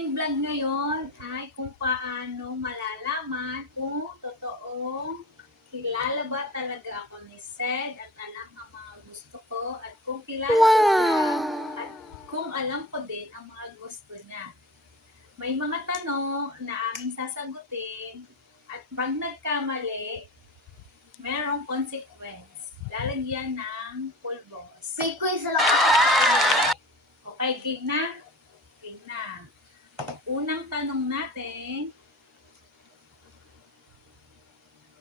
ating vlog ngayon ay kung paano malalaman kung totoong kilala ba talaga ako ni Sed at alam ang mga gusto ko at kung kilala ko siya at kung alam ko din ang mga gusto niya. May mga tanong na aming sasagutin at pag nagkamali, merong consequence. Lalagyan ng pulbos. Fake ko isa lang. Okay, game na? Game na. Unang tanong natin,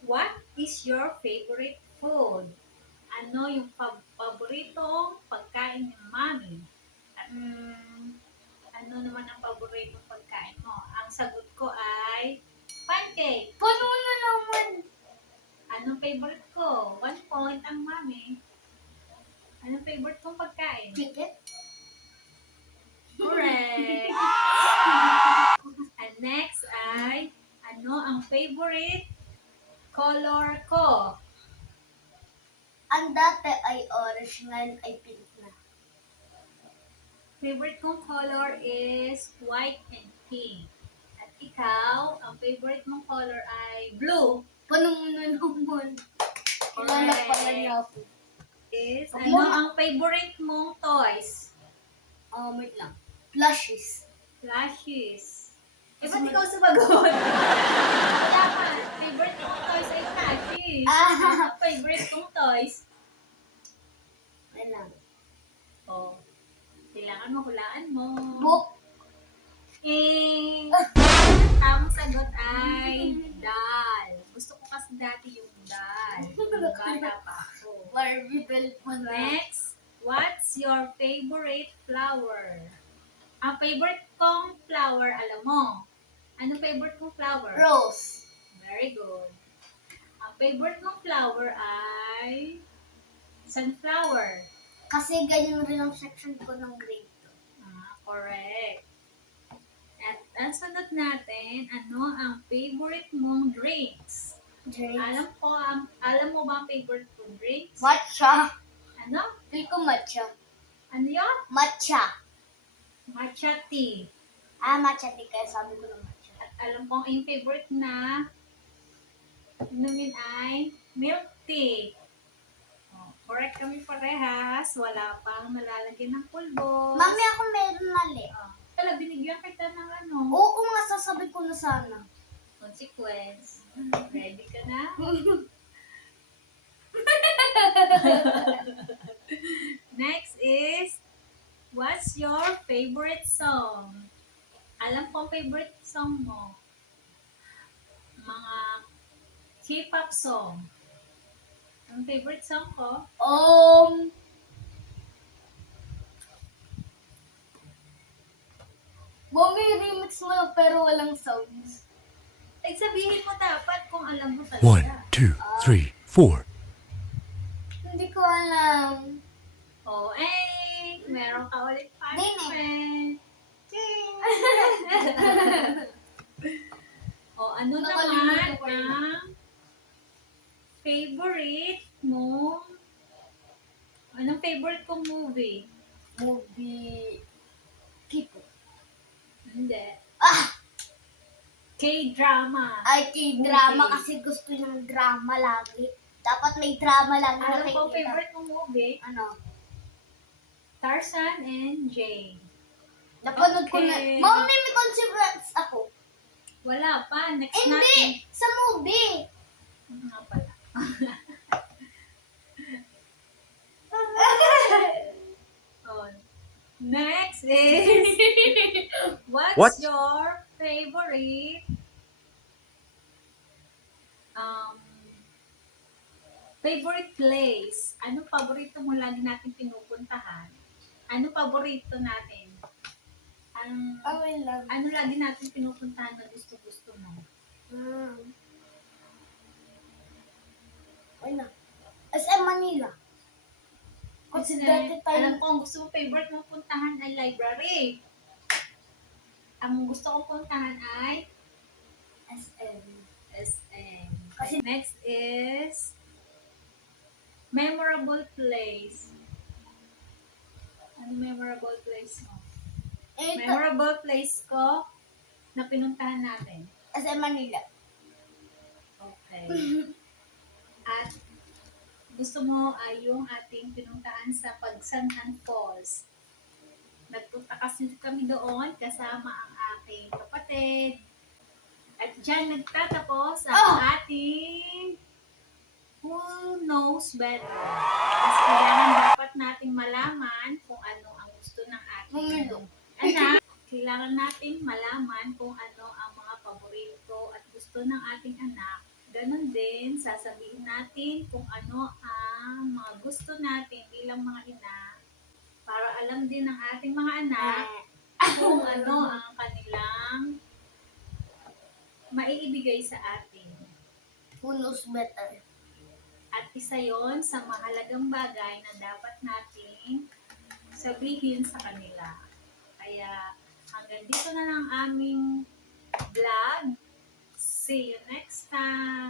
what is your favorite food? Ano yung paboritong pagkain ng mami? Ano naman ang paboritong pagkain mo? Ang sagot ko ay pancake. Paano na naman? Anong favorite ko? 1 point ang mami. Anong favorite kong pagkain? Chicken? Correct. And next ay, ano ang favorite color ko? Ang dati ay orange, ngayon ay pink na. Favorite kong color is white and pink. At ikaw, ang favorite mong color ay blue. Paano na naman? Kilala pala niya ako. Is, Ako ano muna. ang favorite mong toys? Wait lang. Plushies. Flashes. Eh, ba't ikaw sumagot? Wala ka. Favorite kong toys ay flashes. Ang favorite kong toys? Wait lang. Oh, kailangan mo, hulaan mo. Book. Tamang sagot ay dal. Gusto ko kasi dati yung dal. Bata pa ako. Barbie bell pa na. Next, what's your favorite flower? Ang favorite kong flower, alam mo. Ano favorite kong flower? Rose. Very good. Ang favorite mong flower ay sunflower. Kasi ganyan rin ang section ko ng grade 2. Correct. At ang sunod natin, ano ang favorite mong drinks? Alam mo ba ang favorite kong drinks? Matcha. Ano? Feel ko matcha. Ano yun? Matcha. Matcha tea. Matcha di kaya sabi ko ng matcha. At alam kong yung favorite na inumin ay milk tea. Oh, correct kami parehas. Wala pang nalalagyan ng pulbos. Mami, ako meron mali. Wala, binigyan kita ng ano. Oo nga, sasabi ko na sana. Consequence. Ready ka na? Next is, what's your favorite song? Alam ko ang favorite song mo. Mga K-pop song. Ang favorite song ko? Mami, remix mo lang pero walang sounds. Ay, sabihin mo dapat kung alam mo talaga. 1, 2, 3, 4. Hindi ko alam. Oh, meron ka ulit Dine. punishment. Oh, ano Nakalimutan naman ko yun. ang favorite mo? Anong favorite kong movie? Movie. Kipo. Hindi. Ah! K-drama. Ay, K-drama Movie. kasi gusto niyang drama lagi. Dapat may drama lagi na Alam ko nakikita. favorite mong movie? Ano? Tarzan and Jane. Napanood ko na. Okay. Mami, may consequence ako. Wala pa. Next natin. Hindi! Sa movie! Ano nga pala? Oh. Next is, what's What? your favorite favorite place? Ano paborito mo lagi natin pinupuntahan? Ano paborito natin? Okay lang. Ano lagi natin pinupuntahan na gusto-gusto mo? Ay na. SM Manila. Kasi Kasi dati tayo. alam ko, ang gusto mo favorite mong puntahan ay library. Ang gusto kong puntahan ay SM. SM. Kasi- Next is memorable place. Ano memorable place mo? Ito, Memorable place ko na pinuntahan natin. sa Manila. Okay. At gusto mo ay yung ating pinuntahan sa Pagsanhan Falls. Nagpunta kasi kami doon kasama ang aking kapatid. At dyan nagtatapos ang ating Who Knows Better. Kasi kailangan dapat nating malaman kung ano ang gusto ng ating anak. Kailangan nating malaman kung ano ang mga paborito at gusto ng ating anak. Ganon din, sasabihin natin kung ano ang mga gusto natin bilang mga ina para alam din ng ating mga anak kung ano ang kanilang maiibigay sa atin. Who knows better? At isa yon sa mahalagang bagay na dapat nating sabihin sa kanila. Kaya hanggang dito na lang aming vlog. See you next time!